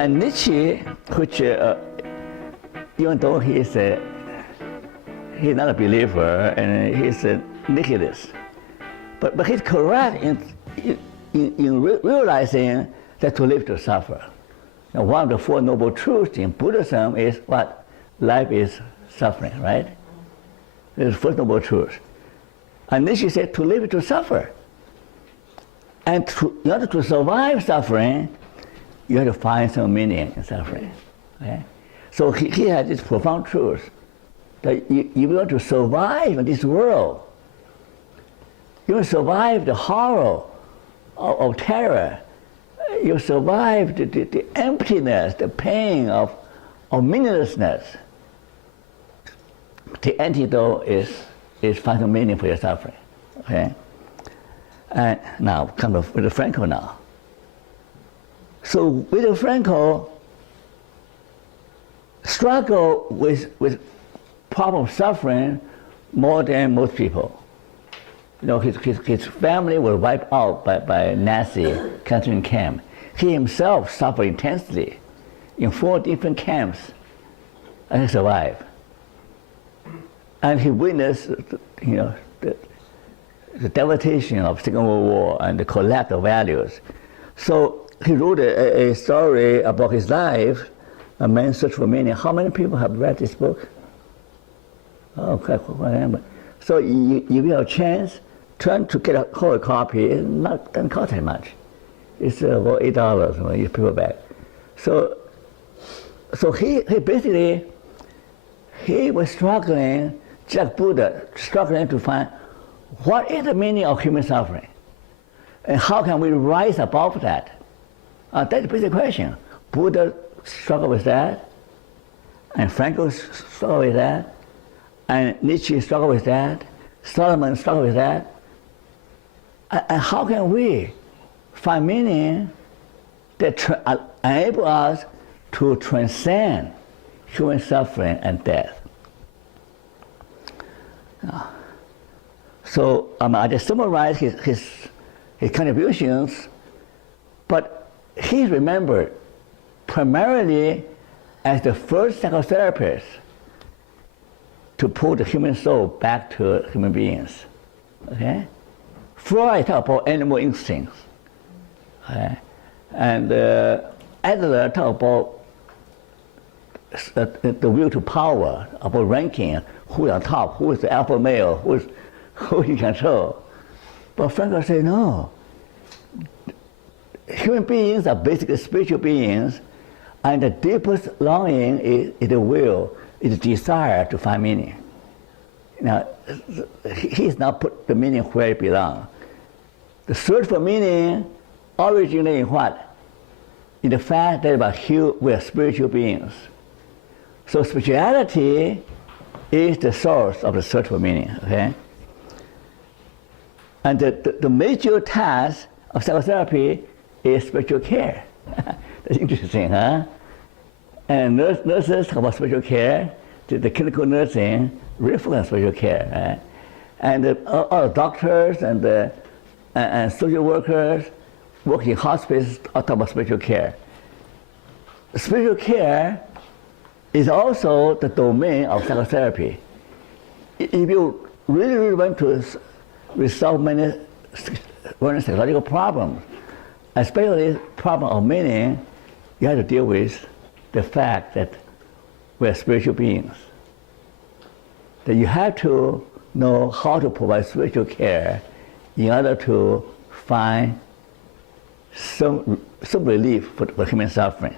And Nietzsche, which even though he's not a believer and he's a nihilist, but he's correct in realizing that to live to suffer. Now, one of the Four Noble Truths in Buddhism is what? Life is suffering, right? It's the First Noble Truth. And Nietzsche said to live to suffer. And in order to survive suffering, you have to find some meaning in suffering. Okay? So he had this profound truth that you want to survive in this world. You want to survive the horror of terror. You survive the emptiness, the pain of meaninglessness. The antidote is finding meaning for your suffering. Okay? And now, come with Frankl now. So with Frankl, struggle with problem of suffering more than most people. You know, his family was wiped out by Nazi concentration camp. He himself suffered intensely in 4 different camps, and he survived. And he witnessed, you know, the devastation of Second World War and the collapse of values. So he wrote a story about his life, A Man's Search for Meaning. How many people have read this book? Oh, quite a number. So if you have a chance, try to get a whole copy. It doesn't cost that much. It's about $8 when you paperback. So he basically, he was struggling, just like Buddha, struggling to find what is the meaning of human suffering, and how can we rise above that? That's the basic question. Buddha struggled with that, and Frankl struggled with that, and Nietzsche struggled with that, Solomon struggled with that. And how can we find meaning that enable us to transcend human suffering and death? So I just summarized his contributions, but he's remembered primarily as the first psychotherapist to put the human soul back to human beings. Okay? Freud talked about animal instincts. Okay? And Adler talked about the will to power, about ranking, who's on top, who is the alpha male, who you control. But Frankl said, no. Human beings are basically spiritual beings, and the deepest longing is the will, is the desire to find meaning. Now, he's not put the meaning where it belongs. The search for meaning originates in what? In the fact that we are spiritual beings. So spirituality is the source of the search for meaning, okay? And the major task of psychotherapy is spiritual care. That's interesting, huh? And nurses talk about spiritual care. The clinical nursing really focus on spiritual care, right? And all the doctors and social workers working in hospice talk about spiritual care. Spiritual care is also the domain of psychotherapy. If you really want to resolve many psychological problems, especially problem of meaning, you have to deal with the fact that we're spiritual beings. That you have to know how to provide spiritual care in order to find some relief for human suffering.